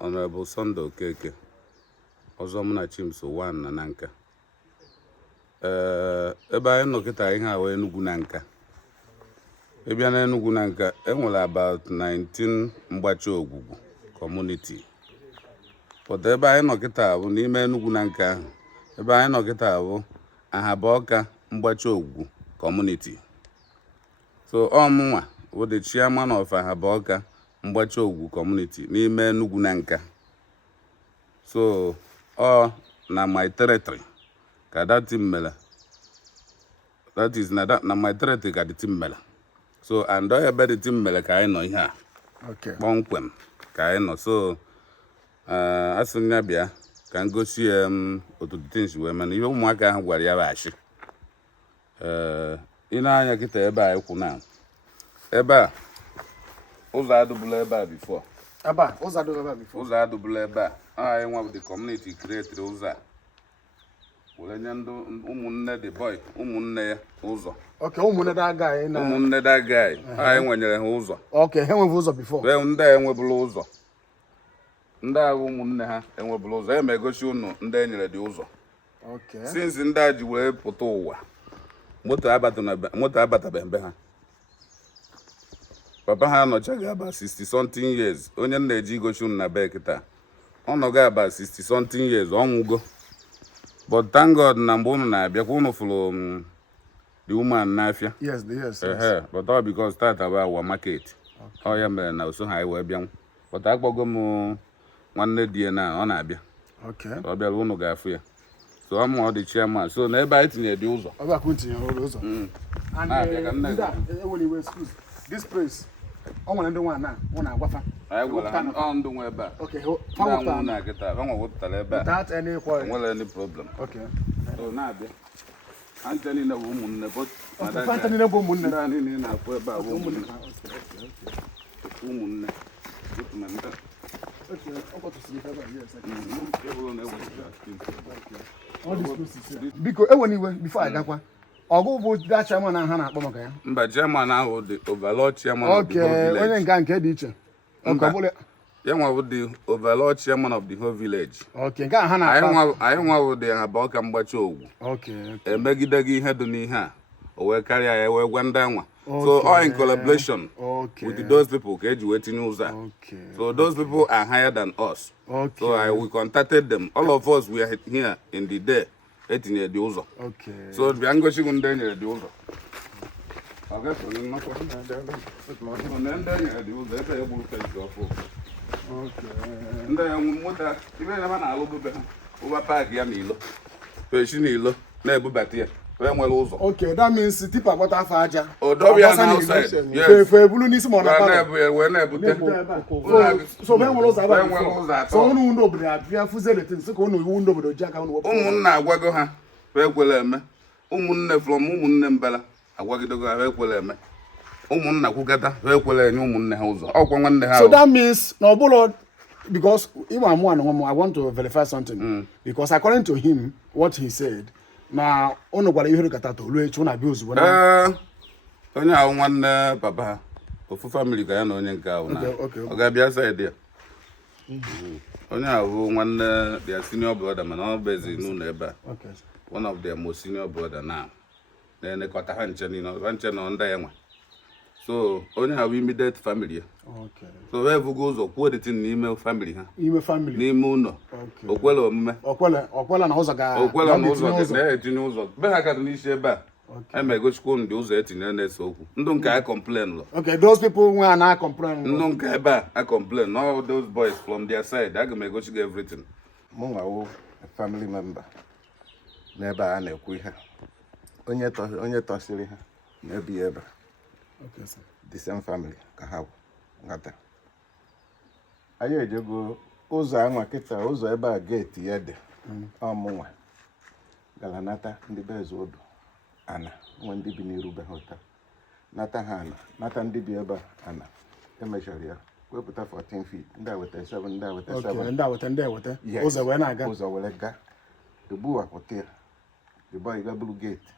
Honorable Sunday Okeke. Ọzọ mụ na Chimso one na Nanka. Ebe anyị nọkịta ihe a wee Enugu na Nka. Ebe na Enugu na Nka enwere about 19 mgbachi ogwugwu community. But ebe anyị nọkịta bụ n'ime Enugu na Nka ahụ. Ebe anyị nọkịta bụ Ahaboka mgbachi ogwugwu community. So ọmụnwa bụ the chairman of Ahaboka mgbachi ogwugwu community n'ime Enugu na Nka. So na my territory ka that team mela. That is na my territory ka the team mela. So and ebe the team mela ka anyị nọ ihe a. Okay. Kpọmkwem ka anyị nọ. So asụnya bịa ka ngosi otu the things wee mana ihe ụmụaka ahụ gwara ya bụ ashị. Ị na-anya kịta ebe a ekwu na ebe a ụzọ adụbụla ebe a before. Ụzọ adụbụla ebe a. Anyị nwa bụ the community created ụzọ a. Were nye ndị ụmụnne the boy, ụmụnne ya ụzọ. Okay, ụmụnne that guy na ụmụnne that guy. Anyị nwenyere ha ụzọ. Okay, ha nwebụ ụzọ before. Ndị a enwebụla ụzọ. Ndị a bụ ụmụnne ha enwebụla ụzọ. Eme egosi unu ndị e nyere dị ụzọ. Okay. Since ndị a ji wee pụta ụwa, moto abatabeghị be ha. Papa ha nọchaghị about 60 something years. Onye na-eji igosi unu na be kịta. Ọ nọgo about 60 something years. Ọ nwụgo. But thank God na mgbe unu na-abịakwa unu fụrụ the woman n'afịa. Yes. But all because start about our market. Ọ ya mere na oso ha wee bịanwu. But akpọgo m nwanne die na ọ na-abịa. Okay. Ọ bịara unu ga-afụ ya. So I'm all the chairman. So na ebe anyị tinyere dị ụzọ. Ọ bịakwa tinye ụzọ. And this place ọ nwere ndị nwa na ọ na-agwafa. Anyị gwara ndụ nwe ebe a. Okay. Nwa na kịta, nwa wepụtara ebe a. Without any quarrel. Nwere any problem. Okay. So na-abịa. Anthony na ụmụnne but Anthony na ụmụnne. Ndị na-afụ ebe a ụmụnne. Ụmụnne. Biko enwere iwe before I gakwa. Ọgụ bụ that chairman ha na-akpọ maka ya. Mba chairman ahụ dị overall chairman of the whole village. Okay, onye nke dị iche. Ya nwa bụ the overall chairman of the whole village. Okay, nke ha na-akpọ. Anyị nwa bụ the Ahaboka mgbachi ogwu. Okay. Emegideghị ihe dị n'ihe a. O wee karịa ya wee gwa ndị anwa. So all in collaboration with those people ka eji wee tinye ụzọ a. So those people are higher than us. So we contacted them. All of us were here in the day. Etinye dị ụzọ. So bịa ngosi gị ndị enyere dị ụzọ. Ndị enyere dị ụzọ ebe ya gburu fensi ọfụ. Ndị ya nwụta ibe ya na-alụ bube ha. Ụba paakị ya n'ilo. Peshi n'ilo na-ebubata ya. Okay, that means tipa agbata afọ aja. Odobia na outside. Yes. Fe bulu n'isi ma na pa. We na-ebute. So be nwere ụzọ aba. So unu ndị obodo abịa fuze the things ka unu iwu ndị obodo ji aka unu wepụ. Ụmụnna agwago ha ekwela eme. Ụmụnne from ụmụnne mbala agwagidogo ha ekwela eme. Ụmụnna kwugata ekwela enye ụmụnne ha ụzọ. Ọkwa nwanne ha. So that means na ọbụla because I want to verify something because according to him what he said na onu gwara ihe rukata to lu echu na bi ozugbo na onye ahụ nwanne papa ha ofu family ka ya na onye nke ahụ na ọ ga-abịa side ya onye ahụ nwanne their senior brother mana ọ bezi n'ụlọ ebe a one of their most senior brother now na-elekọta ha nche na ndị ya nwa so onye ahụ immediate family ya so wee bugo ụzọ kwuo the thing n'ime family ha n'ime ụlọ okwela omume okwela na ụzọ na-etinye ụzọ be ha kadụ n'isi ebe a emegochikwa ndị ụzọ etinyere na-ese okwu ndụ nke a complain lọ those people nwe na complain ndụ nke ebe a complain all those boys from their side aga m egochi gị everything mụ nwawo family member n'ebe a na-ekwu ihe onye tọsiri ha na-ebi ebe the same family ka ha ngata anyị ejego ụzọ anwa kịta ụzọ ebe a gate ya dị ọmụnwa gara nata ndị be eze odu ana nwe ndị bi n'iru be ha ụta nata ha ana nata ndị bi ebe a ana emechara ya wepụta 14 feet ndị a weta 7 ndị a weta 7 ndị a weta ụzọ wee na-aga ụzọ were ga egbuwapụta ya the boy ga buru gate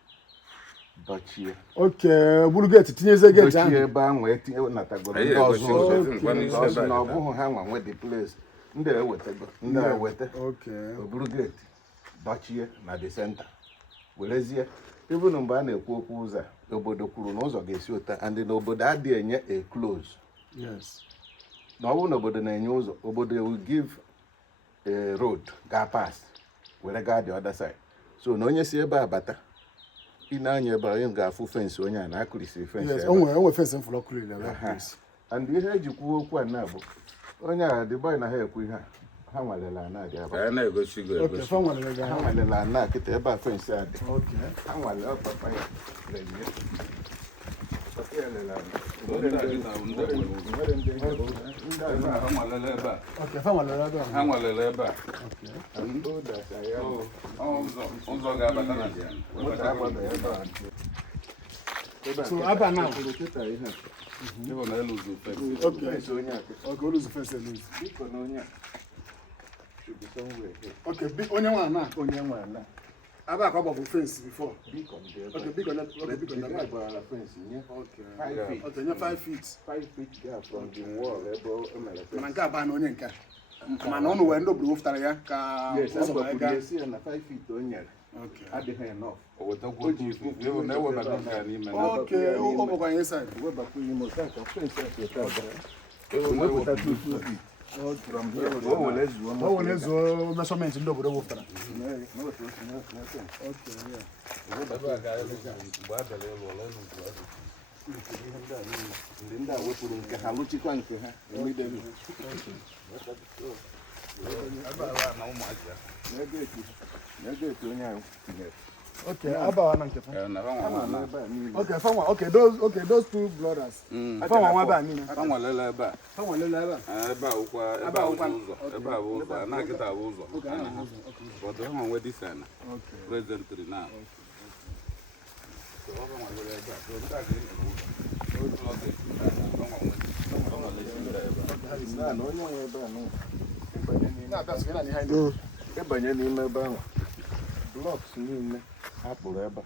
dochie Okay, buru gate tinyeze gate dochie ahụ. ebe ahụ etinye natagoro ndị Anyị ọzọ egosi ụzọ ụzọ, ngwa n'isi because ebe na a. ọ bụghị ha nwa nwe the place ndị ewetego ndị eweta Okay. o buru gate dochie na the center werezie even mgbe a na-ekwu okwu ụzọ a, obodo kwuru na ụzọ ga-esi ụta and na obodo adịghị enye a close Yes. na ọ bụrụ na obodo na-enye ụzọ obodo will give a road ga pass were gaa the other side so na onye si ebe a bata ị na-anya ebe onye ga-afụ fensị onye a na-akụrisiri fensị Yes, ebe onwe fence mfụlọ kụrụ ile a. and ihe eji kwuo okwu a na bụ onye a the boy na ha ekwu ihe a ha nwalele ana dị aba Anyị na-egosi gị Okay, egosi. fa nwere ga ha ha. nwalele ana kịta ebe a fensị a dị Okay. ha nwale ọpapa ya lenye papa ya lele ana Ha nwalele ebe a. Okay, fa nwere ga Ha ha. nwalele ebe a. Okay. ndị ụdasa ya Ụzọ ga-abata na dị moto agbada ebe a So aba now. kịta ihe Ịhụ na elu ụzọ fensị. Okay. fensị onye a Okay, lose fence lose. biko na onye a should be somewhere here. Okay, onye nwa na. onye nwe ala Aba ka ọ bụ fence before. biko dị ebe Okay, big on that. Okay, big on a that. gbara fensị nye Okay. 5 feet Okay, nye 5 feet. 5 feet gap from the wall ebe o mere Mana fensị. nke a na onye nke a. Mana ọnụ wee ndị obodo wepụtara ya ka Yes, ụzọ wee agbakwuru gaa. ya si ya na 5 feet o nyere Okay. adịghị enough. O wetakwa otu ifu. Ịhụ na ewebata nke a n'ime. Okay, ọ bụkwa ihe side. webakwa ime otu a ka fensị a si ete abụọ. Wepụta 2 feet from here o were zuo Ọ were zuo measurement ndị obodo wepụtara. Okay, yeah. Ebe a ga mgbe a bịara ịlụ ọla elu ụzọ ahụ. ndị a wepụrụ nke ha lụchikwa nke ha immediately. Ebe a na ụmụaka. n'ego etu onye ahụ tinyere Okay, abawa na nke fa. Na ha ha nwalele. nọ n'ebe a niile. Okay, fa nwa. Okay, those two brothers. Fa nwa ebe a niile. Ha nwalele ebe a. Fa nwa lele ebe a. Ebe a wụkwa ebe a wụkwa ụzọ. Ebe a bụ ụzọ. A na-akịta bụ ụzọ. But ha nwe dị sana. Okay. Presently now. So ọ nwalele ebe a. So nke a ga-enye ụzọ. Ụzọ na onye nwe ebe a nọ ịbanye n'ime Na-abịa sị na ihe anyị. ịbanye n'ime ebe ahụ blọks niile ha kpụrụ ebe a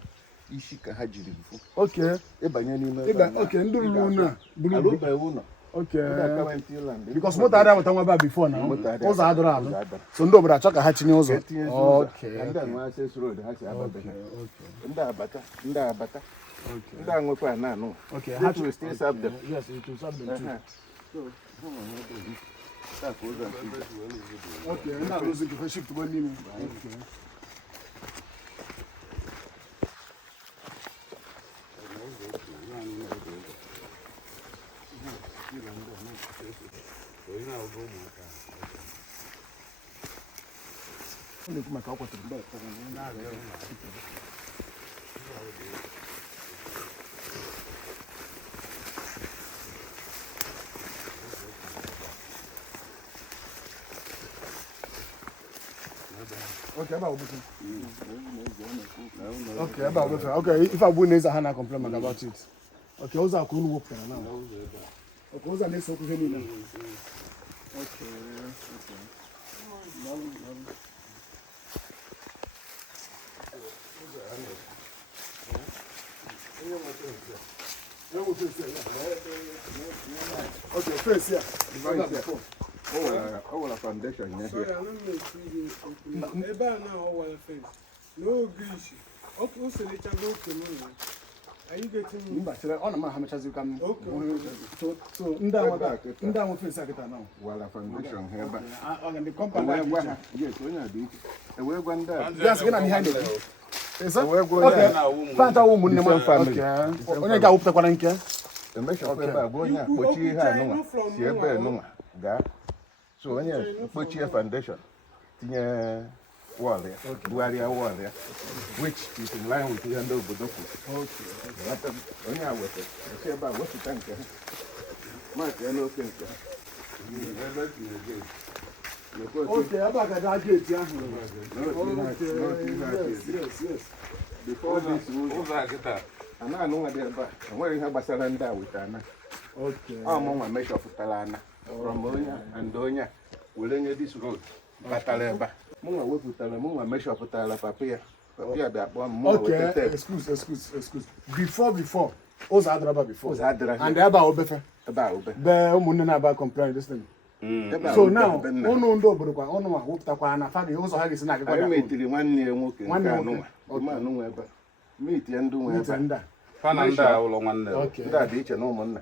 isi ka ha jiri bufu Okay. ịbanye n'ime ebe a Okay, ndị ruru unu a. Buru ibu. alụbeghị ụlọ Okay. ndị current land Because moto adịghị apụta nwa ebe a before na. Moto adịghị Ụzọ adịrọ adụ. ụzọ adịrọ. So ndị obodo achọ ka ha tinye ụzọ. etinye ụzọ Okay. ka ndị a nwe access road ha si ababeghị Okay. ndị abata ndị abata Okay. ndị a nwekwa na anụ Okay. It will still serve them. Yes, it will serve them too. Taa ka ụzọ nke dị. Okay, ndị arụzi nke shift go n'ime. Okay. Ndị kuma ka ọ kwatara mgbe Okay, ebe a obufe. Okay, ebe a obufe. Okay, ife abụọ na-eze ha na complain maka about it. Okay, ụzọ akụ unu wepụtara na. Okay, ụzọ na-eso okwu ihe niile. Okay, okay. Okay, face here. O nwere foundation nye Sorry, here. I don't know if you ebe a na ọ wara fence. No grease. Okay, o sere cha go ke no. Are you getting me? Mba, chere ọ na ma ha mechazi ka m. Okay. So ndị a nwe face akịta now. Wara foundation ha ebe a. Okay, the E compound wee dị gwa iche. ha yes onye a dị iche e wee gwa ndị a Gas gị na ihe anyị na-ekwu. Esa? wee gwa onye a Okay. Fanta wụ ụmụnne m. The same family. Okay. Onye ga-awụpụtakwara nke. emeshọpụ ebe a gwa onye a kpochie ihe anụnwa si ebe enụnwa gaa so onye kpochie foundation tinye wọl ya bugharịa wọl ya which is in line with ihe ndị obodo kwuru onye a weta esi ebe a wepụta nke ha maakị ya n'oke nke ha Okay, ebe a ga-aga gate ahụ. before this ụzọ a kịta. ana anụnwa dị ebe a enweghị ihe gbasara ndị a weta ana Okay. ọmụnwa meshọpụtara ana from onye and onye a were nye this road batara ebe a mụnwa wepụtara mụnwa meshọpụtara papa ya Papi abịa kpọọ m mụ Okay, weta tape. excuse. Before, ụzọ adịrọba before. Ụzọ adịrọ And ebe a obefe. ebe a ube. Be ụmụnne na-aba complain this thing. Ebe a So ube now, ebe nna. ụnụ ndị obodo kwa ụnụ ma wepụtakwa na family ụzọ ha ga-esi na-agakwa Anyị ya. metiri nwanne ya nwoke nke Nwanne ya anụnwa. nwoke. Ụmụ anụnwa ebe a. Meet ya ndị nwe ebe Meet a. ndị a. fa na ndị a ụlọ nwanne ya. Okay. Ndị a dị iche na ụmụnna.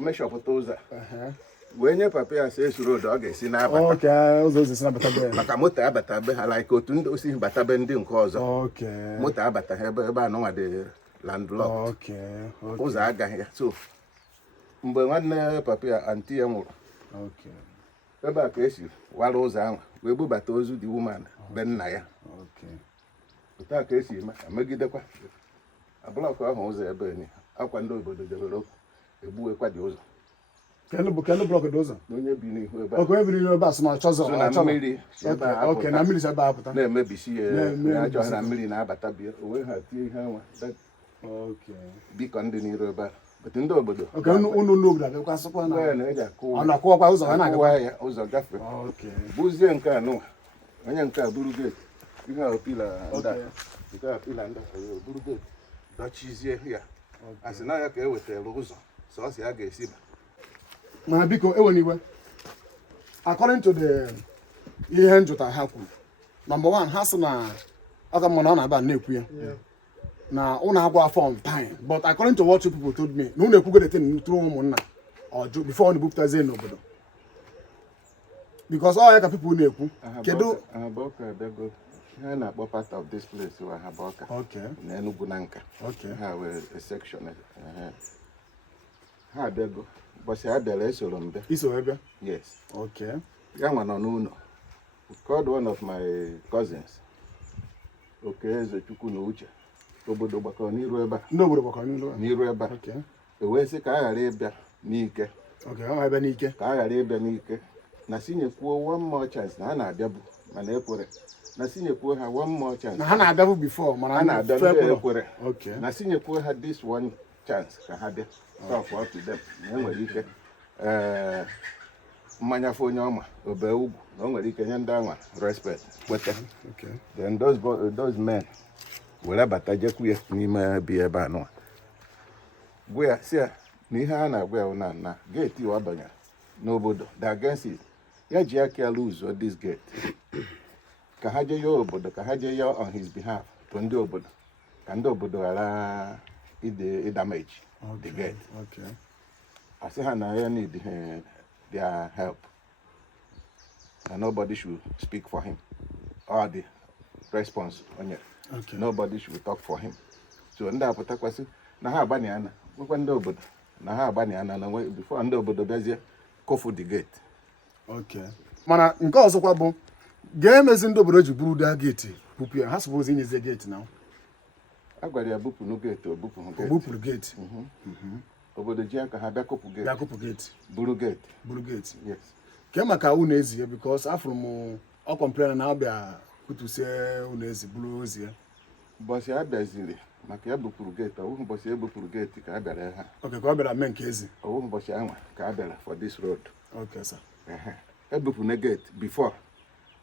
Meshọpụta ụzọ a. Uh-huh. Wee nye papa ya sị esoro odo ọ ga-esi n'abata. Okay, ụzọ esi nabata be. Maka moto abata be ha like otu ndị osi bata be ndị nke ọzọ. Okay. Moto abata ha ebe anụnwa dị landlocked. Okay. Ụzọ agaghị ya. So mgbe nwanne papa ya anti ya nwụrụ, Okay. ebe a ka esi wara ụzọ ahụ wee bubata ozu dị woman be nna ya. Okay. Otu a ka esi emegidekwa ablọkụ ahụ ụzọ ebe ni akwa ndị obodo debere okwu egbuwekwa dị ụzọ. Kelu block dị ụzọ. Na onye bi n'ihu ebe a Okay, ebiri n'ebe a sị na ọchọzọ. so na mmiri si ebe a Okay, na mmiri si ebe a apụta. na-emebisi ya Na-emebisi ya achọghị na mmiri na-abata bịa o wee ha tie ihe anwa Okay. biko ndị n'iru ebe a but ndị obodo Okay, unu n'obodo abịakwa sịkwa ngwa ya na na eji akụwa ọ na-akwụwakwa ụzọ ha na-agakwa. akụwa ya ụzọ gafee Okay. bụzie nke anụwa onye nke a buru geeti ihe a pila ndị Okay. nke a pila ndị buru geeti dọchizie ya a sị na ya ka e wetara ụzọ sọsọ ya ga-esi ba Mana biko ewe iwe. According to the ihe njụta ha kwuru. Number one, ha sị na ọ ka mma na ọ na-aba na-ekwu ya. Na ụnụ agwa afọ on time. But according to what you people told me, na ụnụ ekwugo the thing through ụmụnna or before ụnụ bupụtazie n'obodo. Because all ya ka people na-ekwu. Kedu Ahaboka abịago ihe a na-akpọ part of this place wa Ahaboka Okay. na Enugu na Nka. Okay. Ha were a section ha abịago ụbọchị ha bịara esoro m bịa. Iso ebe. Yes. Okay. Ya nwa nọ n'ụlọ. We called one of my cousins. Okeeze Chukwu na Uche. Obodo gbakọrọ n'iru ebe a. Ndị obodo gbakọrọ n'ilu. N'iru ebe a. Okay. E wee sị ka a ghara ịbịa n'ike. Okay, ọ ebe n'ike. Ka a ghara ịbịa n'ike. Na sinyekwuo one more chance na ha na-abịabu mana ekwere. Na sinyekwuo ha one more chance. Na ha na-abịabu before mana Ha na-abịa ndị ekwere. Okay. Na sinyekwuo ha this one chance ka ha bịa. Talk up to them. Na enwere ike mmanya fụ onye ọma obe ugwu na o nwere ike nye ndị anwa respect kweta. Okay. Then those men were bata jekwu ya n'ime bi ebe anụ gwa ya si ya na ihe a na-agwa ya na geeti wa banyere n'obodo the against it ya ji aka ya lose this gate ka ha jee ya obodo ka ha jee ya on his behalf to ndị obodo ka ndị obodo ghara damage the gate. Okay. Asị ha na ya need their help and nobody should speak for him or the response onye. Okay. Nobody should talk for him. So ndị apụtakwasị na ha agbani ana gwekwa ndị obodo na ha agbani ana na before ndị obodo bịazie kofu the gate. Okay. Mana nke ọzọkwa bụ ga-emezi ndị obodo ji buru daa gate bupụ ya ha suppose inyezie gate na A gwara ya bupụ nu gate o bupụ o gate. bupụrụ gate Obodo ji aka ha bịa kopu gate. bịa kụpụ gate Buru gate. buru gate. Yes. Ke maka unu ezi ya because afụrụ m ọ complain na abịa kutusie unu ezi buru ozi ya. Ụbọchị a bịaziri maka ya bupụrụ gate ọwụghị ụbọchị e bupụrụ gate ka a bịara ha. Okay, ka ọ bịara mee nke ezi. Ọwụghị ụbọchị anwa ka a bịara for this road. Okay, sir. Ebupụna gate before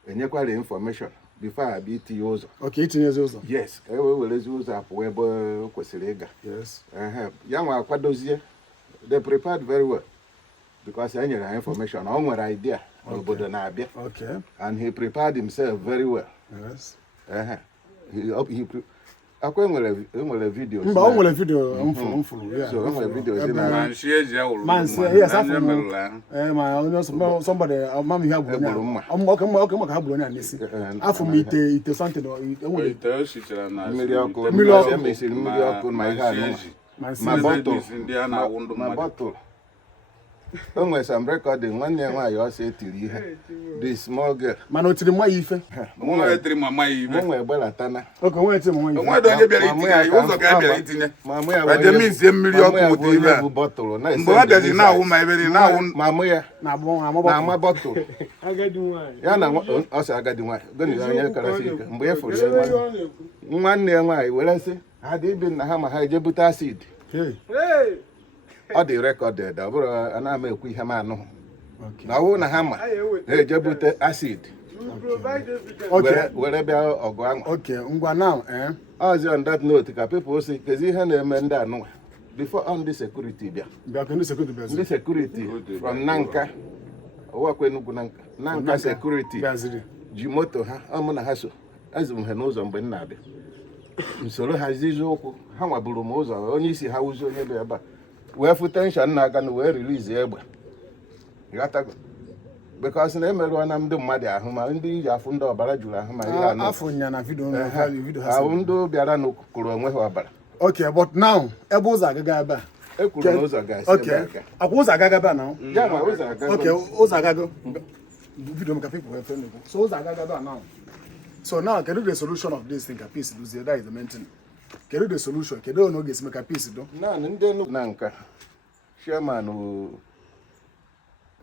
enyekwara information before abịa itinye ụzọ. Okay, itinyezi ụzọ. Yes, ka e wee werezi ụzọ apụwa ebe o kwesịrị ịga. Yes. Ya nwa akwadozie they prepared very well because e nyere ha information ọ nwere idea n'obodo na-abịa Okay. and he prepared himself very well. Yes. Akwa enwere video Mba, o nwere video mfụrụ ya. so o nwere video si Ma na nshi eji awụrụ Man say, yes, after somebody, mama here Egburu mma. Okay, maka ha gburu onye a n'isi. Afọ m ite something enwere ite o shichara na mmiri ọkụ Mmiri ọkụ. e mesịrị mmiri ọkụ ma ihe anụ ma ma Ebe bọtụl dị ndị a na-awụ ndụ ma mmadụ. bọtụl o nwere some recording nwanne ya nwaanyị ọsọ etiri ihe the small girl mana o tiri nwa ya ife. Nwa etiri mama ya ibe. mụ nwee gbelatana Okay, nwa etiri nwa ya ife. Onwedị onye bịara itinye ya ụzọ ka a bịara itinye. Ejeminzie mmiri ọkụ ụdị ibe a. Mgbe ha bịazi na-awụ ma ebe dị na-awụ mamụ ya na-ama bọtụl Agadi nwanyị. ya na ọsọ agadi nwaanyị goni onye karasị ike mgbe e fụrụ ya nwanne ya nwaanyị were sị ha dị ibi nna ha ma ha eje bute acid. Hey. Ọ dị recorded ọ bụrụ ana m ekwu ihe m anụ Okay. na ọwụ na ha ma ha eje bute acid We provide evidence. Okay. were bịa ọgụ ahụ. Okay, ngwa now, Ọzọ on that note ka people si kezi ihe na-eme ndị anụnwa before on the security bịa. Biafra ndị security Ndị Biafra. security from Nanka ọwakwa Enugu Nanka security Biafra. ji moto ha ọmụ na ha so azụ m ha n'ụzọ mgbe m na-abịa nsoro ha zizi ụkwụ ha nwaburu m ụzọ onye isi ha wuzi onye bịa ebe a wee fụ tenshọn na-aga na wee rilizi egbe ghọtago because na emerụọ na ndị mmadụ ahụ ma ndị iji afụ ndị ọbara juru ahụ ma ihe anụ Afọ nya na video ahụ ndị bịara na kụrụ onwe ha ọbara. Okay, but now ebe ụzọ agaga ebe a. Ekwuru na ụzọ ga-esi ebe Okay. aka. Akwa ụzọ agaga ebe a now. Ya ma ụzọ agago. Okay, ụzọ agago. Video m ka people were friendly. So ụzọ agaga ebe a now. So now, kedu the solution of this thing ka peace do? That is the main thing. Kedu the solution? Kedu ono ga-esi make peace do? Naanị ndị Enugu na nka chairman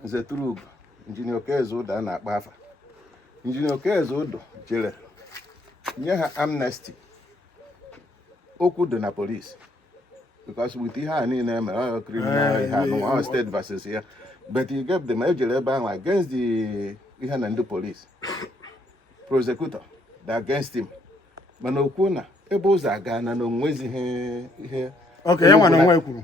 Nze Turub Injinia Okeze Udo a na-akpa afa. Injinia Okeze Udo jere nye ha amnesty okwu dị na police because with ihe a niile mere ọ criminal ihe anụ state versus ya but he gave them ejere ebe ahụ against the ihe na ndị police prosecutor da against him mana okwu na ebe ụzọ aga na onwezighị ihe. Okay, ya nwa na nwa kwuru.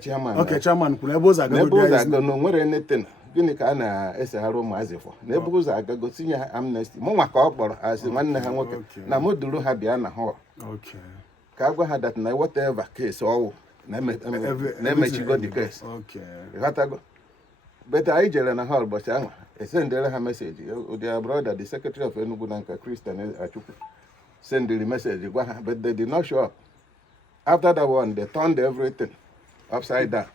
Chairman. Okay, chairman kwuru ebe ụzọ agago. N'ebe ụzọ aga na onwere anything gịnị ka a na-eseghara ụmụazị fọ n'ebe ụzọ agago tinye ha amnesty mụ nwa ka ọ kpọrọ asị nwanne ha nwoke na mụ duru ha bịa na hall Okay. ka a gwa ha that na whatever case ọwụ na-emechigo the case. Okay. Ịghọtago but anyị jere na hall ụbọchị ahụ esendere ha meseji their brother the secretary of Enugu na nka Christian Achukwu sendiri meseji gwa ha but they did not show up. After that one they turned everything upside down.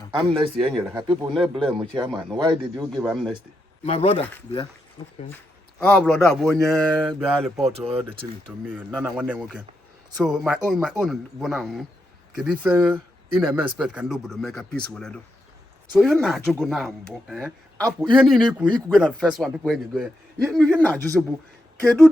Okay. Amnesty enyere ha people no blame chairman. Why did you give amnesty? My brother, bịa. Okay. Brother bụ onye bịa report all the thing to me na nwanne nwoke. So my own bụ na m kedu ife ị na-eme expect ka ndị obodo mee ka peace were do. So ihe na-ajụgo na mbụ apụ ihe niile ikwugo na first one people egego ya. Ihe na-ajụzi bụ kedu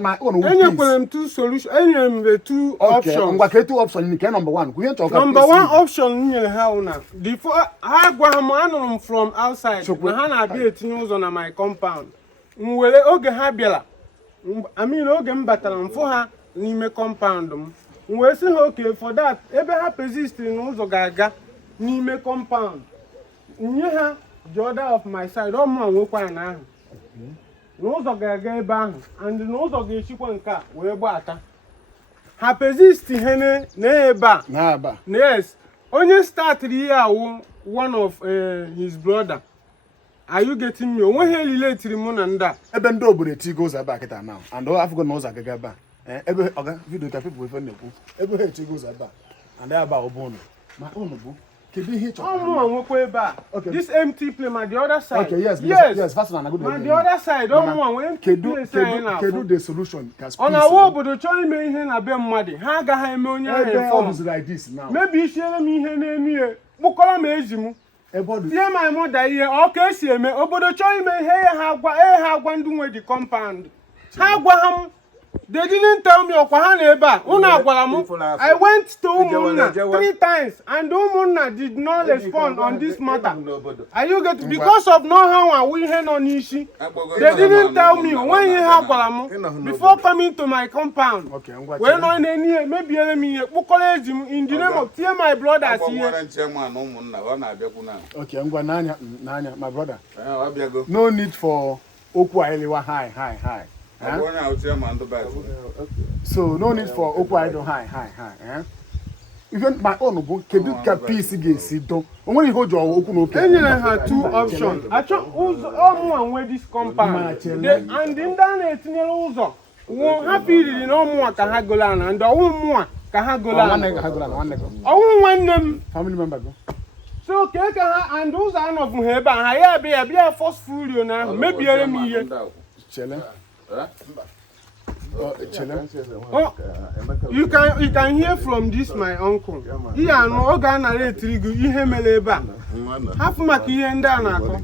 my own Enyekwere m two solutions. Enyere m the two options. Ngwa ke two option nke number 1 kwuhe nchọ ka Number 1 option m nyere ha una. Before ha gwa ha m anụrụ m from outside na ha na-abịa etinye ụzọ na my compound. M were oge ha bịara. Oge m batara m fụ ha n'ime compound m. M wee sị ha okay for that ebe ha persist n'ụzọ ga-aga n'ime compound. Nye ha the other of my side ọ mụ nwekwa ya n'ahụ. N'ụzọ ga-aga ebe ahụ and n'ụzọ ga-echikwa nke a wee gbata. Ha persist ihe n'ebe a. na-aba. Yes, onye startịrị ihe awụ one of his brother. Are you getting me? Onweghị eliletiri mụ na ndị a. Ebe ndị obodo etigo ụzọ ebe a kịta now and afụgo na ụzọ agaga ebe a. Ebe ọga video ka people wefe na-ekwu ebe ha etigo ụzọ ebe a and ebe a ọ bụ ụnụ ma ụnụ bụ kedu ihe chọrọ Ọmụ nwekwa ebe a. This empty place ma the other side. Okay, yes, fast na good. Ma the other side ọmụ nwee empty place anyị na-afụ. Kedu the solution ka Ọ na-awa obodo chọrọ ime ihe na be mmadụ ha agaghị eme onye ahụ inform. like this now. Maybe isiere m ihe n'enu ihe kpụkọrọ m ezi m. Tie my mother ihe ọ ka esi eme obodo chọọ ime ihe ha agwa ndị nwe the compound. Ha gwa ha m they didn't tell me ọkwa ha na ebe a unu agwara m. I went to Umunna 3 times and Umunna did not respond on this matter. Are you getting because of no how we ihe nọ n'isi. They didn't tell me when ihe ha gwara m before coming to my compound. Wee nọ n'enie mebiere m ihe kpụkọrọ ezi m in the name of tie my brothers ihe. Okay, ngwa n'anya my brother. No need for okwu ayeliwa high. So no need for okwu idol high. Even my own bụ kedu ka peace ga-esi do. Onwere ihe o ji okwu n'oke. Enyere ha two options. Achọ ụzọ ọmụwa nwe this compound. And ndị a na-etinyere ụzọ wụ ha firiri na ọmụwa ka ha gola na ndị ọwụ mmụọ ka ha gola. Ọwụ nwanne m family member go. So ka ha and ụzọ anọbụ ha ebe a ha ya bịa forcefully na ahụ mebiere m ihe. Chele. You can hear from this my uncle. Ihe anụ ọ ga-anara etiri gị ihe mere ebe a. Hapụ maka ihe ndị a na-akọ.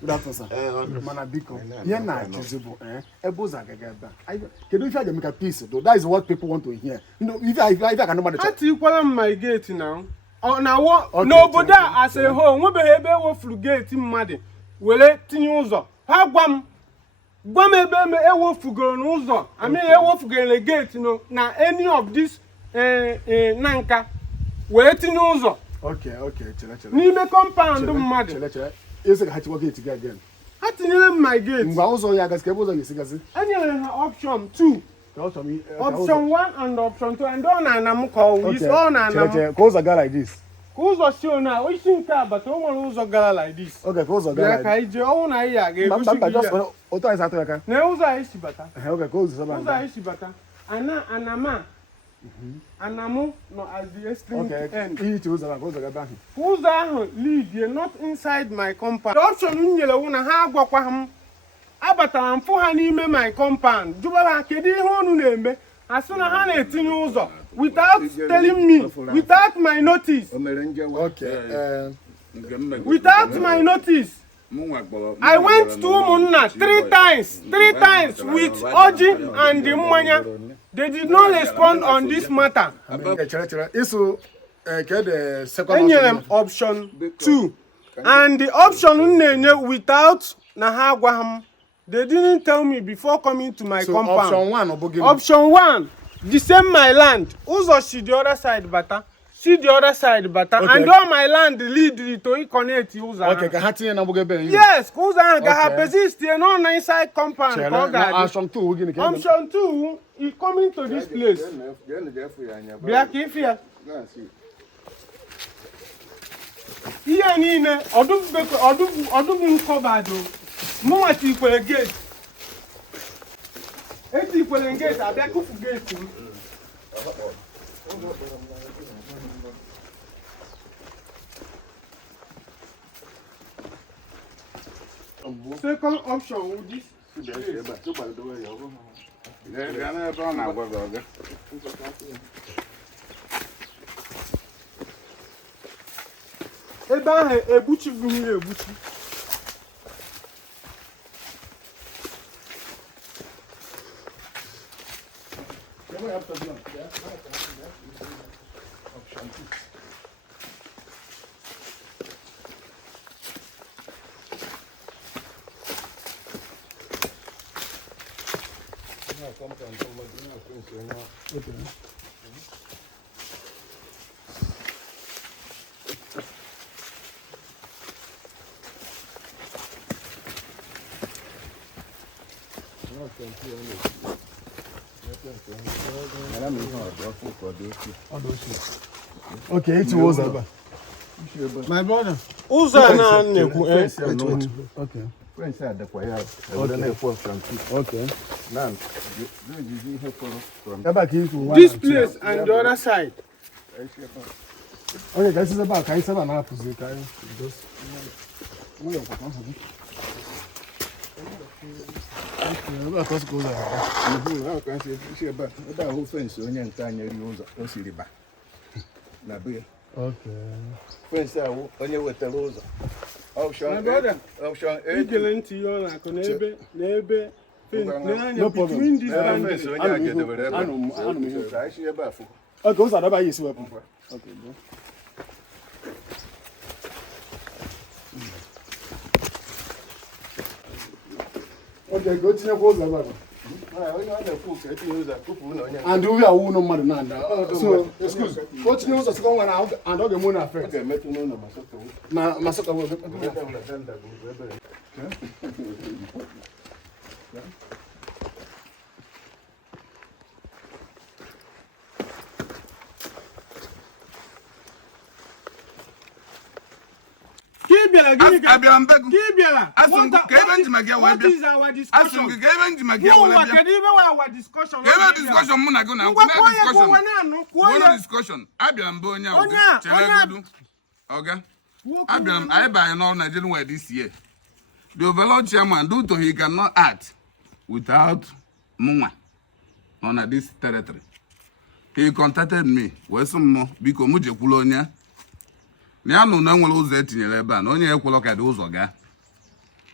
Good afternoon, mana biko ihe na-ajụzi bụ ebe ụzọ agaga ebe a kedu ife a ga-eme peace though? That is what people want to hear. If I can nobody Atikwala m my gate now. n'obodo a as a whole nwebeghị ebe ewefuru geeti mmadụ were tinye ụzọ ha gwa m ebe ewefugoro n'ụzọ ewefugoro geeti na any of this Nanka were tinye ụzọ n'ime compound mmadụ ha tinyere m my gate mgbe ụzọ ya gasị ebe ụzọ ga-esi gasị enyere ha option 2 option 1 and option 2 and ọ na-ana m ka ọ na-ana m ka ụzọ gara like this ka ụzọ si na isi nke agbata o nwere ụzọ gara like this ka ụzọ gara ka ije ọnwụ na ihe a ga-egosi gị ya otu anyị satụ aka na ụzọ anyị si bata ka ụzọ anyị si bata Anamu no at the extreme end. Ụzọ ahụ lead not inside my compound. The option m nyere wụ na ha agwakwa m abatara m fụ ha n'ime my compound. Jụbara kedu ihe unu na-eme? Asị na ha na-etinye ụzọ without telling me, without my notice. Without my notice. I went to Umunna 3 times with Oji and the Mmanya. They did not respond on this matter. Option 2 and the option without Nahagwaham. They didn't tell me before coming to my compound. Option 1, descend my land. Uzo see the other side bata. See the other side bata. And all my land lead to connect Uza. Yes, Uza Gaha persist no inside compound. Option 2 is coming to this place. Black if here. Here nine odum covered. Mo ati ikwere gate. Eti ikwere gate abia kufu gate. Second option with this. Ebe ahụ egbuchi mmiri egbuchi. Okay, it was over. My brother. Uza na nekwu okay. Friends said the choir. Okay. Now, this place and the other side. Okay, guys, is about I said na puzi kai. Just aba cause go there. How can say about who friends onye nka nyeri ụzọ o siri ba. Na be. Okay. Friends say onye wetara ụzọ. Option Igele ntị ya ọ na-akụ n'ebe between these boundaries. Okay, ụzọ adaba yi isi wepụ. Okay, bro. Okay, go tinye kwa ụzọ baba. And we are no mmadụ na nda. So, excuse. Go tinye ụzọ sịkọ nwa na and ọ ga-emu na affect. Na masaka wo. The overlord chairman, due to he cannot act without Mwa on this territory. He contacted me. Where's some more? Because Muje Kulonia. Niano no lose it in your ban. Only a look at those oga.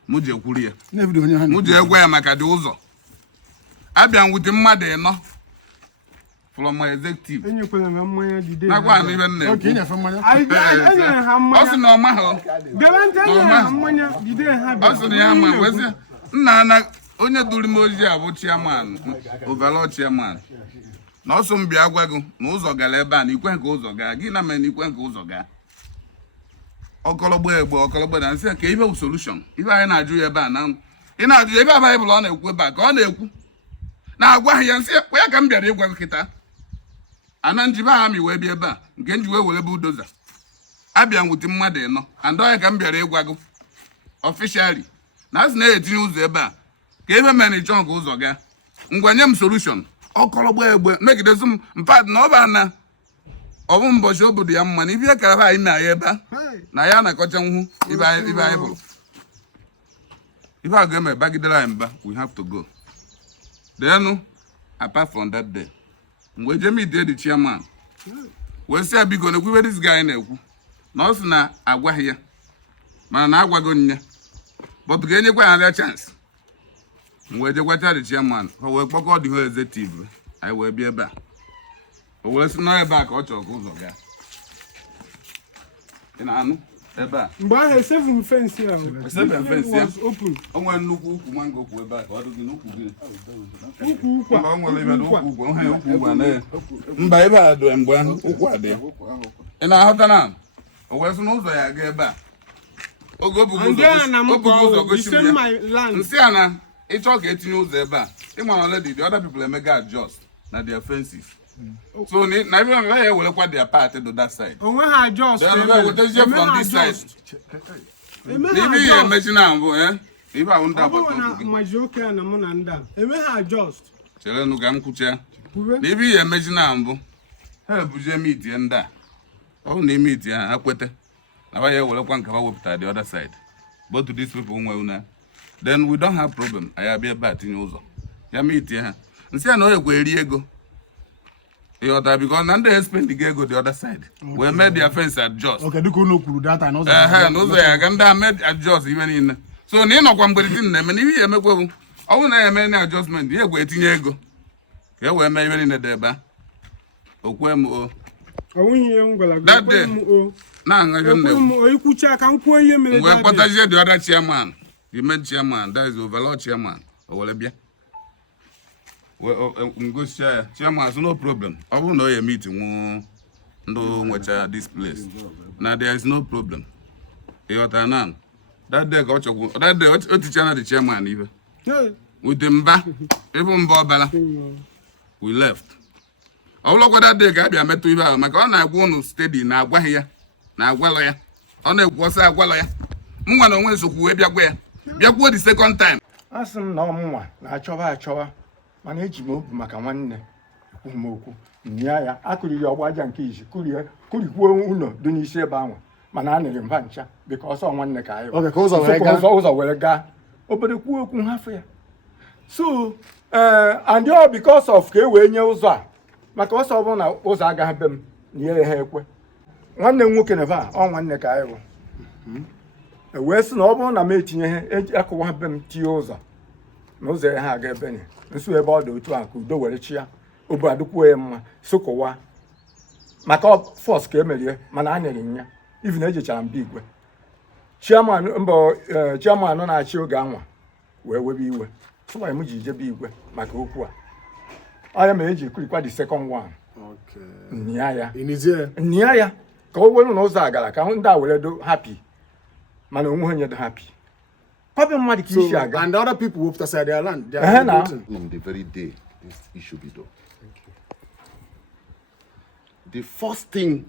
Muje Kulia. Never do any Muje wear Macadozo. I've been with the mother, no. from my executive. Enyekwala m mmanya dide. Nakwa anụ ibe nna Okay, ekwu. nyefe mmanya. Enyere ha Ọ mmanya. sị na ọma ha. Gebe ntị enyere ha mmanya dide ha bịa. Ọ sị na ya ma wezi nna na onye duru m ojii a bụ chairman, overall chairman. Na ọsọ m bịa gwa gị na ụzọ gara ebe a na ikwe nke ụzọ gaa. Gị na mere na ikwe nke ụzọ gaa. Ọkọlọgbo na nsị ka ibe bụ solution. Ibe anyị na-ajụ ya ebe a na ị na-ajụ ebe Baịbụl ọ na-ekwu ebe a ka ọ na-ekwu. Na-agwa ya nsị ya ka m bịara ịgwa gị kịta. Ana njibe ha mi wee bịa ebe a nke nji wee were bulldozer. Abịa nwute mmadụ ịnọ and ọ ya ka m bịara ịgwa gị officially na asị na-etinye ụzọ ebe a ka ebe mere ịchọ nke ụzọ gaa. Ngwa nye m solution. Ọkọlọgbo egbe megidezi m mpad na ọ bụ na ọ bụ mbọchị obodo ya mma na ibe kara anyị na ya ebe a na ya na-akọcha nwụ ibe anyị bụrụ ibe a ga-eme bagidere anyị mba we have to go then apart from that day mgbe jemi dị the chairman wee sị ya biko na-ekwu ibe this guy na-ekwu na ọ sị na agwaghị ya mana na agwago nne but ga-enyekwa ya another chance mgbe jegwacha the chairman ha wee kpọkọ the whole executive anyị wee bịa ebe a o wee sị nọ ebe a ka ọ chọrọ ka ụzọ gaa ị na-anụ ebe a Mgbe ahụ esefu m fensị ahụ. o nwere nnukwu ukwu mango kwu ebe a ka ọ dị gị n'ukwu gị Ukwu ukwu mba o nwere ebe n'ukwu ukwu o nwere ukwu ugwu anaghị mba ebe a dị mgbe ahụ ukwu a dị ị na-ahụta na o wee sị n'ụzọ ya gaa ebe a oge o bugo ụzọ gosi m ya nsị a na ịchọ ka etinye ụzọ ebe a ịma na already the other people emega adjust na their fences so na ebe a ya ewelekwa their part to that side onwe ha adjust from this side n'ibe ihe emechi na mbụ ibe ahụ ndị agbata obi maji oke na mụ na ndị a eme ha adjust cherenụ ka m kwuchia n'ibe ihe emechi na mbụ ha ebuje mitie ndị a ọ bụ na ime itie ha kwete na ya ewelekwa nke ha wepụtara the other side but to these people nwe una then we don't have problem anyị abịa ebe a tinye ụzọ ya mitie ha nsị a na o ekwe eri ego ịghọta because na ndị spend ego the other side wee mee their fence adjust Okay, dịka unu kwuru data n'ụzọ. n'ụzọ ya ga ndị a med adjust ibe niile so na ịnọkwa mgbede na-eme na ihe ya emekwebu ọ bụrụ na ya eme na adjustment ya egwe etinye ego ka e wee mee ibe niile dị ebe a okwe m o ọwụghị ihe m gwara that day na-aṅaghị nne ikwucha ka m kwuo ihe mere wee kpọtazie the other chairman the main chairman that is the overall chairman o were bịa ngosi ya chairman so no problem ọ bụrụ na ọ ya meet nwụ ndị nwecha this place na there is no problem ịghọtara na that day ka ọ chọkwu that day o tichana the chairman ibe with mba ịbụ mba ọbara we left ọ bụrụkwa that day ka a bịa metụ ibe ahụ maka ọ na-agwa ụnụ steady na agwaghị ya na agwalọ ya ọ na-ekwu ọsọ agwalọ ya m nwa na onwe nsokwu wee bịagwa ya bịakwuo the second time asị m na ọmụnwa na-achọwa mana eji m obi maka nwanne ekwu m okwu nya ya akụriri ọgba aja nke izi kurikwuo ụlọ dị n'isi ebe ahụ mana a nere mba ncha bika ọsọ nwanne ka anyị Okay, ka ụzọ were gaa. ụzọ were gaa obodo kwuo okwu hafụ ya so and all because of ka e wee nye ụzọ a maka ọsọ ọ bụrụ na ụzọ agaghị be m nye ha ekwe nwanne m nwoke nebe a ọ nwanne ka anyị bụ wee sị na ọ bụrụ na m etinye ha akụwa be m tinye ụzọ na ụzọ ya ha aga ebe nye nso ebe ọ dị otu a ka udo were chi ya obu adịkwuo ya mma sokọwa maka fọs ka emerie mana a nyere ya even ejechara mba igwe chiaman na-achị oge anwa wee webe iwe sụwa m ji ijebe igwe maka okwu a anya ma eji ekurikwa the second one nya ya ka o were na ụzọ agara ka ndị a were do happy mana onwe ha nye do happy probably mmadụ ka isi aga And the other people who outside their land, they Eh, are now. voting. On the very day this issue be done. The first thing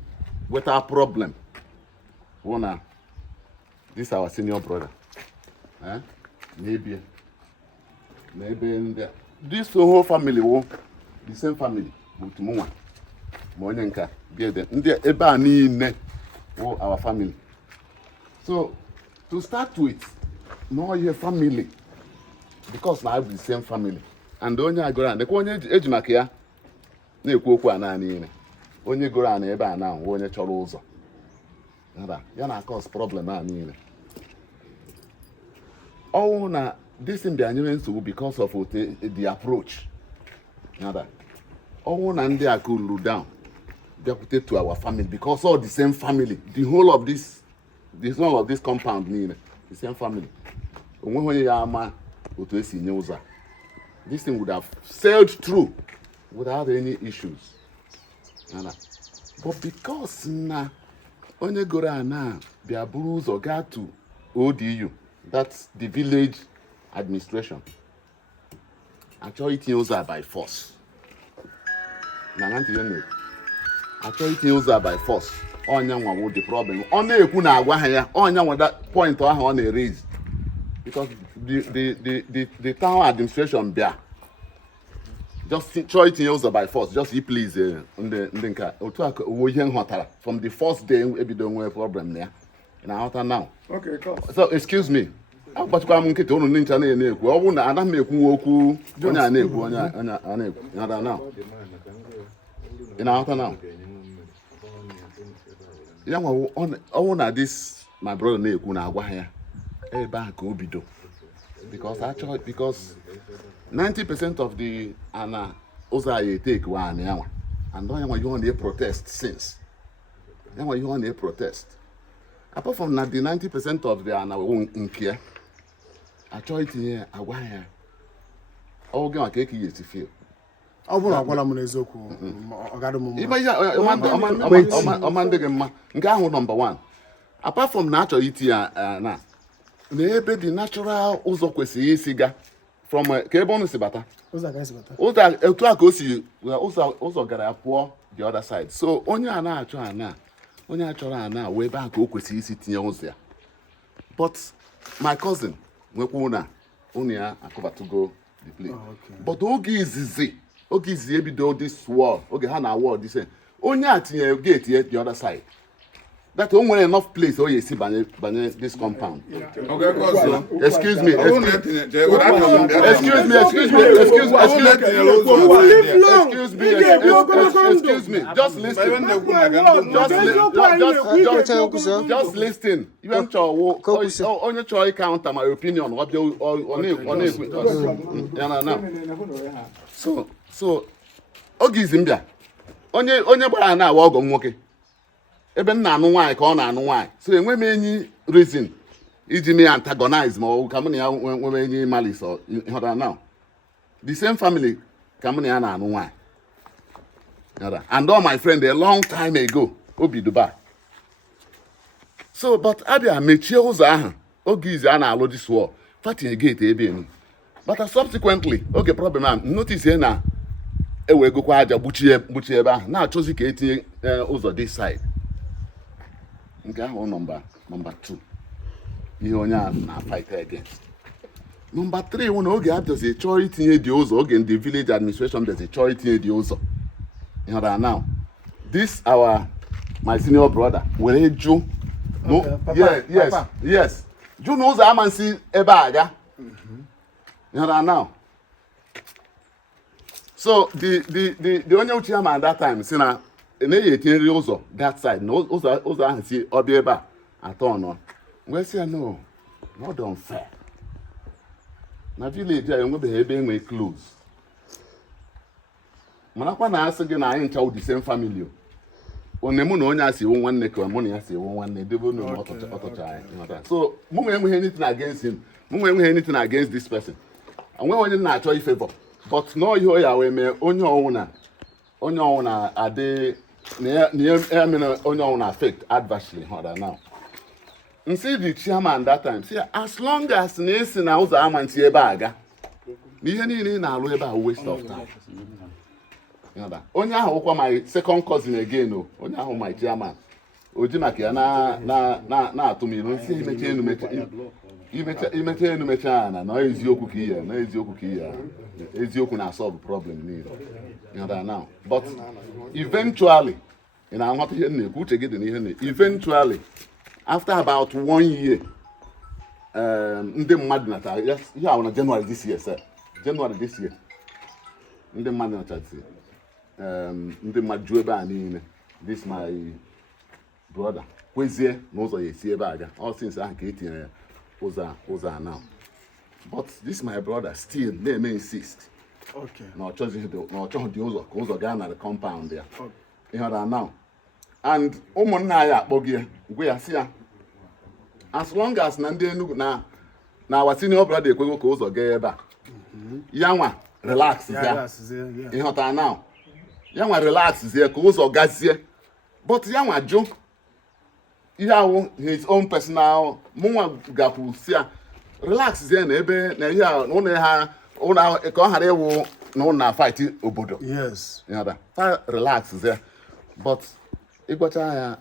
with our problem, this our senior brother. Maybe in there. This whole family, the same family, but more. Monenka, ebe a niile our family. So to start with, no your family, because now I have the same family. And onye agora and onye ejimaka ya na-ekwu okwu a naanị ire. Onye goro ana ebe a na onye chọrọ ụzọ. Ya na cause problem a niile. Oh na this thing be anyere nsogbu because of the approach. Nada. all and they are cool down. They put it to our family because all the same family. The whole of this compound mean the same family. When you are man, this thing would have sailed through without any issues. But because now, onye gora na their bruise or got to ODU, that's the village administration. Actually, it is by force. Actually, it is by force. Onye with the problem. Only ekwu na agwa ya. Onye with that point ahụ on a raise. Because the town administration there just try it use by force. Just you please from the first day we be doing a problem there. Now. Okay, come. So excuse me. But I'm going to ninja na-ekwu. Ọ bụ na ana m ekwu okwu onye a na-ekwu onye a na-ekwu. You know now. Ya nwa ọ na this my brother na-ekwu na agwa ya. Ebe a ka obido. Because 90% of the ana ụzọ take one yanwa. And don't you want to protest since. You want to protest. Apart from that, the 90% of the ana nke achọ itinye agwa ya. Ọ ga maka eke yesi feel. Ọ bụrụ agwala m n'eziokwu ọ ga-adị m mma. Ibe ya ọma ndị gị mma. Nke ahụ number 1. Apart from na achọ itinye na ebe the natural ụzọ kwesịrị isi ga from ka ebe ọnụ si bata. Ụzọ etu a ka o si ụzọ gara ya pụọ the other side. So onye a na-achọ onye achọrọ ana wee ebe a ka o kwesịrị isi tinye ụzọ ya. But my cousin nwekwu na unu ya akụbatugo the play. But oge izizi ebido this wall, oge ha na wall this onye a tinye gate here the other side. That only enough place oh you see banye this compound. Excuse me. Just listen. Just listen. You am only try counter my opinion. What you So ogi zimbia. Onye gbara na awa ogo nwoke. Ebe nna anụ nwaanyị ka ọ na-anụ nwaanyị. So enwe m any reason iji me antagonize ma ọ ka m na ya nwere any malice or now. The same family ka m na ya na-anụ nwaanyị. And all my friend a long time ago obi Dubai. So but abịa mechie ụzọ ahụ oge izi a na-alụ this war. Fatinye gate ebe enu. But subsequently oge problem am notice na ewe gokwa aja gbuchie ebe ahụ na-achọzi ka etinye ụzọ this side. Nke ahụ number 2 ihe onye a na-fight against. Number 3 wụ na oge abịazi chọọ itinye dị ụzọ oge ndị village administration bịazi chọọ itinye dị ụzọ. You know now this my senior brother were jụ no yes jụ na ụzọ amansi ebe a ga. You know now so the onye uche ama at that time si na na-eyi etinyere ụzọ that side na ụzọ ahụ si ọbịa ebe a atọ ọnọ wee sị ya no not unfair na village a enwebeghị ebe enwe close marakwa na asị gị na anyị nchawu the same family one mụ na onye a si ewu nwanne ka mụ na ya si ewu nwanne debe unu ọtọcha anyị so mụ enweghị anything against him mụ enweghị anything against this person enweghị onye na-achọ ifavor but no ihe o ya wee mee onye ọnwụ na adị na onye ọnwụ na affect adversely now. See the chairman that time see as long as na esi na ụzọ ama ntị ebe a ga ihe niile na-alụ ebe a waste of time. Onye ahụ kwa my second cousin again onye ahụ my chairman oji maka ya na-atụ m ilu nsi imecha enu mecha na eziokwu ka ihe na eziokwu na solve problem niile. Now but eventually na-aghọta ihe na-ekwu uche gị dị n'ihe eventually after about 1 year ndị mmadụ nata ihe ahụ na January this year ndị mmadụ natazi ndị mmadụ ju ebe a niile this my brother kwezie na ụzọ ya esi ebe a ga all since ahụ ka etinyere ya ụzọ a now but this my brother still na-eme insist Okay. na ọ chọghị dị ụzọ ka ụzọ gaa na the compound ya ihe ọra now and ụmụnna anyị akpọghị ya gwa ya si ya as long as na ndị Enugu na our senior brother ekwego ka ụzọ gaa ebe a ya nwa relax ya ịghọtara now ya nwa relax zie ka ụzọ gazie but ya nwa jụ ihe awụ his own personal mụnwa gapụ si ya relax zie na ebe na ihe ụlọ ha ụlọ ka ọ ghara ịwụ na ụlọ na fight obodo Yes. ta relax zie but ịgwacha ya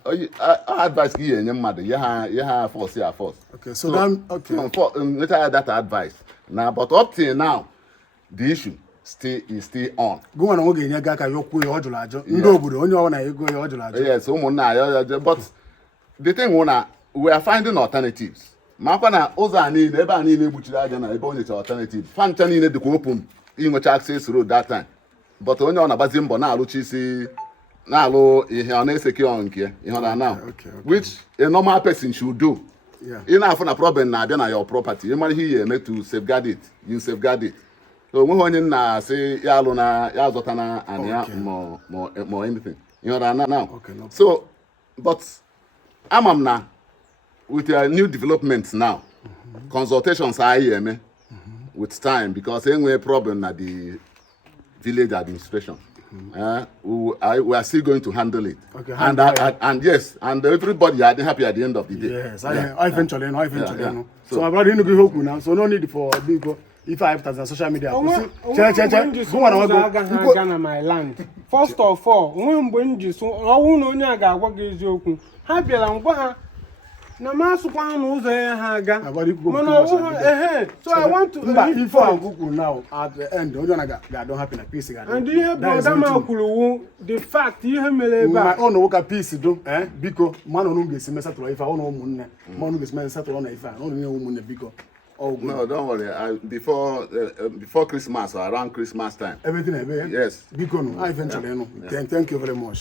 advice ka ihe enye mmadụ ya ha force ya force. Okay, so then, okay. Later that advice now, but up till now the issue is still on. Go on oge nye ga ka yokwu ya ojula ajo. Ndị obodo onye ọwa na ego ya ojula ajo. Yes, ụmụnna ya but the thing wụ we are finding alternatives. Makwa na ụzọ a niile ebe a niile egbuchiri aja na ebe onye chọrọ alternatives. Fancha niile dịkwa open inwecha access road that time. But onye ọ na-agbazi mbọ na-alụchi isi na-alụ ihe ọ na-esecure nke ya ihe ọ na now which a normal person should do. Ị na-afụ na problem na-abịa na your property ị mara ihe ị eme to safeguard it you safeguard it. So onweghị onye na-asị ya alụ na ya azọta na anị ya ma anything ihe ọ na now. So but ama m na with new developments now consultations anyị eme with time because enwee problem na the village administration. We are still going to handle it. Okay, and yes, and everybody are happy at the end of the day. Yes, I eventually know. So my brother, you know, go now. So no need for big go. If I have to social media, go on my land. First of all, when you so no nya ga agwa gị eziokwu. Ha bịara ngwa ha na masụkwa ha n'ụzọ ya ha aga. So I want to if I go now at the end, onye na ga don happy na peace ga. And ihe brother ma kwuru the fact ihe mere ebe a. Ọ na peace do biko mmanụ nu ga-esi mesatụrụ ife ọnụ ụmụnne mmanụ ga-esi mesatụrụ na ife a ọnụ nye ụmụnne biko. No, don't worry. Before Christmas or around Christmas time. Everything. Yes. Biko no. I eventually know. Thank you very much.